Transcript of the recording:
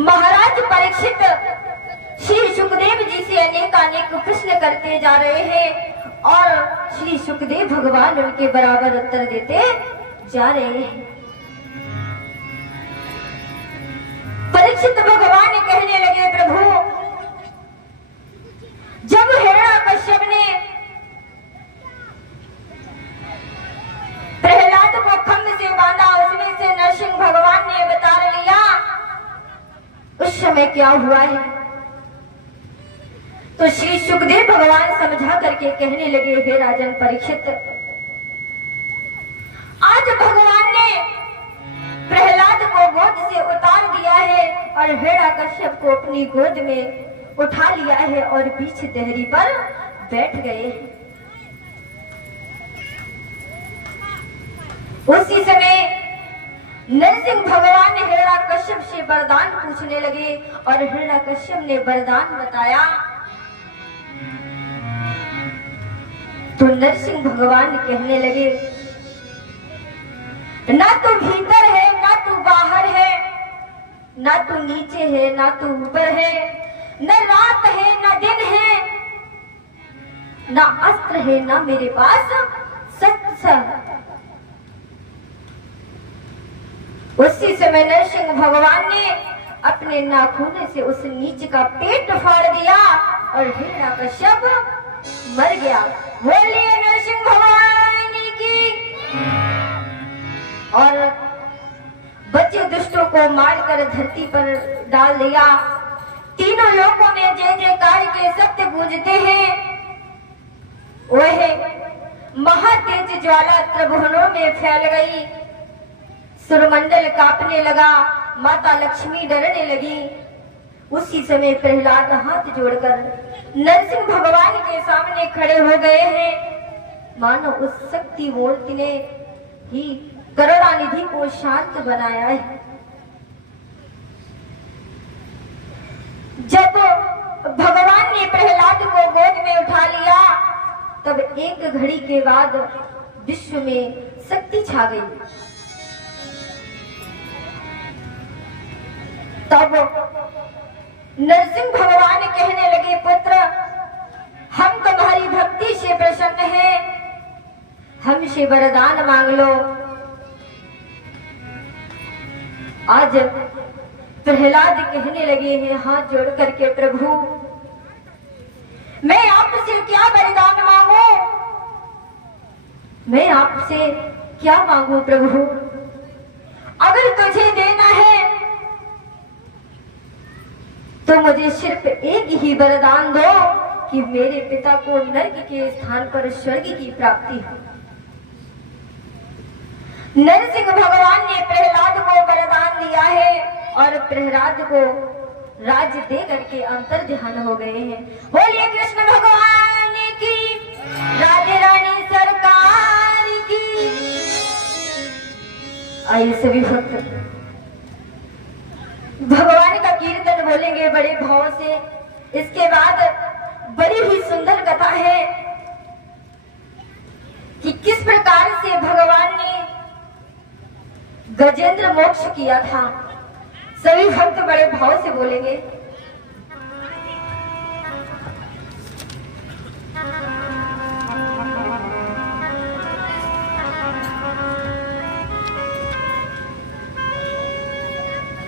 महाराज परीक्षित श्री सुखदेव जी से अनेक प्रश्न करते जा रहे हैं और श्री सुखदेव भगवान उनके बराबर उत्तर देते जा रहे हैं। परीक्षित भगवान कहने लगे, प्रभु जब हिरण्यकश्यप ने प्रहलाद को खंभ से बांधा, उसमें से नरसिंह भगवान ने अवतार लिया, उस समय क्या हुआ है? तो श्री सुखदेव भगवान समझा करके कहने लगे, हे राजन परीक्षित, आज भगवान ने प्रहलाद को गोद से उतार दिया है और हिरण्यकश्यप को अपनी गोद में उठा लिया है और बीच देहरी पर बैठ गए। उसी समय नरसिंह भगवान हिरण्यकश्यप से वरदान पूछने लगे और हिरण्यकश्यप ने वरदान बताया। तो नरसिंह भगवान कहने लगे, ना तू भीतर है, ना तू बाहर है, ना तू नीचे है, ना तू ऊपर है, न रात है न दिन है, ना अस्त्र है, ना मेरे पास शस्त्र। उसी समय नरसिंह भगवान ने अपने नाखून से उस नीच का पेट फाड़ दिया और हिरण्यकश्यप मर गया। बोलिए नरसिंह भगवान की। और बच्चे दुष्टों को मारकर धरती पर डाल दिया। तीनों लोकों में जय जयकार के शब्द गूंजते हैं। वह महातेज ज्वाला त्रिभुवनों में फैल गई, सुरमंडल कांपने लगा, माता लक्ष्मी डरने लगी। उसी समय प्रहलाद हाथ जोड़कर नरसिंह भगवान के सामने खड़े हो गए हैं, मानो उस शक्ति मूर्ति ने ही करुणानिधि को शांत बनाया है। जब भगवान ने प्रहलाद को गोद में उठा लिया, तब एक घड़ी के बाद विश्व में शक्ति छा गई। तब नरसिंह भगवान कहने लगे, पुत्र हम तुम्हारी भक्ति से प्रसन्न हैं, हमसे वरदान मांग लो। आज प्रहलाद कहने लगे हैं हाथ जोड़ करके, प्रभु मैं आपसे क्या वरदान मांगू, मैं आपसे क्या मांगू प्रभु? अगर तुझे देना है तो मुझे सिर्फ एक ही वरदान दो कि मेरे पिता को नरक के स्थान पर स्वर्ग की प्राप्ति हो। नरसिंह भगवान ने प्रहलाद को वरदान दिया है और प्रहलाद को राज्य दे करके अंतर ध्यान हो गए हैं। बोलिए कृष्ण भगवान की, राधे रानी सरकार की। आइए सभी भक्त भगवान का कीर्तन बोलेंगे बड़े भाव से। इसके बाद बड़ी ही सुंदर कथा है कि किस प्रकार से भगवान ने गजेंद्र मोक्ष किया था। सभी भक्त बड़े भाव से बोलेंगे।